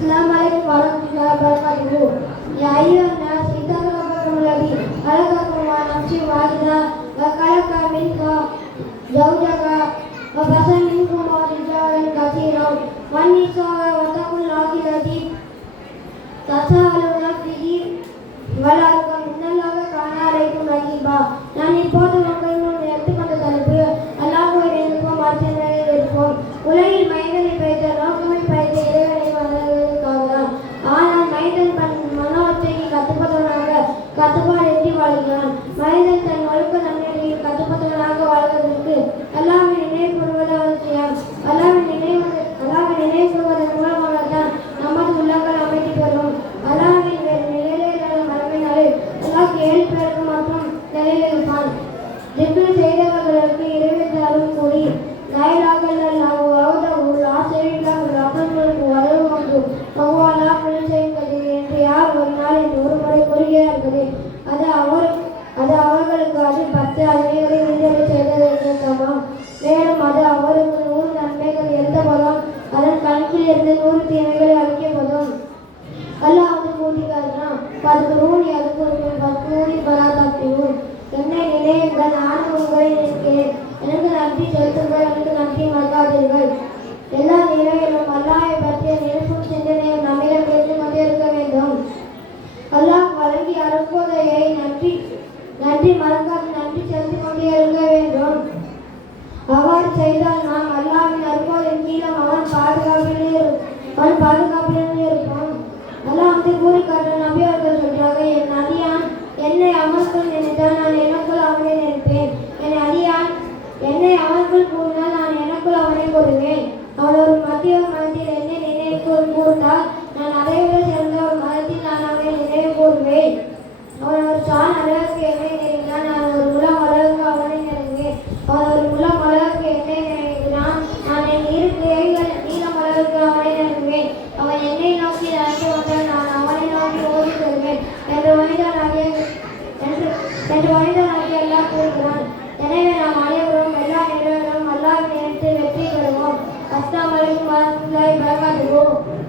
السلام عليكم ورحمة الله وبركاته. يا أيها الناس اتقوا ربكم الذي خلقكم من نفس واحدة وخلق منها زوجها وبث منهما رجالا كثيرا والنساء واتقوا الله الذي تساءلون به والأرحام إن الله كان عليكم رقيبا. நான் இப்போது உங்கள் முன் எடுத்துக்கொண்ட தலைப்பு அல்லாஹ்வை நினைப்போம் அர்ச்சனையை இருப்போம். உலகில் மனிதனை படைத்த நோக்கமை படைத்த இறைவனை வணங்குவதற்காகதான். ஆனால் மனிதன் மனோத்தைக்கு கட்டுப்பாடின்றி வாழ்கிறான். மனிதன் தன் ஒழுக்க நன்னெறியில் கட்டுப்பட்டவனாக வாழ்வதற்கு அல்லாஹ்வை நினைவுபடுவது அவசியம். அல்லாஹ்வை நினைவுபடுவதன் மூலமாகத்தான் நமது உள்ளங்கள் அமைதி பெறும். அல்லாஹ்வின் நிலையிலான மரபினாலே அல்லாஹ் 7 பேருக்கு மற்றும் நிலையிலிருப்பான். திக்ர் செய்தவர்களுக்கு இறைவன் அருள் கூறி அது அவர்களுக்கு அது 10 அநேகரை விடுதலை செய்ததற்கு சமம். மேலும் அது அவருக்கு 100 நன்மைகள் எழுதப்படும். அதன் கணக்கில் இருந்து 100 தீமைகளை அளிக்கப்படும். அல்லாஹ் வந்து கூறுகிறான், பத்குரூனி அதுக்குறுக்கும் பத்குரூனி பராதாக்தியும். என்னை நினைவுங்கள், நான் உங்களை நினைக்கிறேன். எனக்கு நன்றி செலுத்துங்கள், எனக்கு நன்றி மறக்காதீர்கள். எல்லா நிலையிலும் அல்லாஹை பற்றிய நினைப்பும் சிந்தனையும் நம்மிடம் இருந்து கொண்டே இருக்க வேண்டும். அல்லாஹ் வழங்கி அருள்போதையை நன்றி மறக்காது நன்றி செலுத்திக் கொண்டே இருக்க வேண்டும். அவ்வாறு செய்தால் நாம் அல்லாஹ்வின் அருள்போதையின் கீழும் அவன் பாதுகாப்பிலே இருப்போம். அல்லாஹ் வந்து கூறி காட்டுற நபி அவர்கள் சொல்றாங்க, என் அடியான் என்னை அமர்க்குள் நினைத்தால் நான் எனக்குள் அவனை நினைப்பேன். என் அடியான் என்னை அவனுக்குள் கூறினால் நான் எனக்குள் அவனை கூறுவேன். அவன் ஒரு மத்திய மதத்தில் என்னை நினைவு கூர்ந்தால் நான் அதைவிட சிறந்த ஒரு மதத்தில் நான் அவனை நினைவு கூறுவேன். அவன் ஒரு சான் அளவுக்கு என்னை நெருங்கினான், நான் ஒரு முலம் அளவுக்கு அவனை நெருங்குவேன். அவன் ஒரு முலம் அளவுக்கு என்னை நெருங்கினான், நான் என் 2 கைகள் நீளம் அளவுக்கு அவனை நெருங்குவேன். அவன் என்னை நோக்கி நடந்து வந்தால் நான் அவனை நோக்கி ஓடி செல்வேன் என்று மனிதனாகி அல்லாஹ் கூறுகிறான். எனவே நாம் அனைவரும் எல்லா நிலையிலும் அல்லாஹ்வை நினைத்து வெற்றி பெறுவோம். அஸ்ஸலாமு அலைக்கும் வரஹ்மத்துல்லாஹி வபரகாத்துஹு.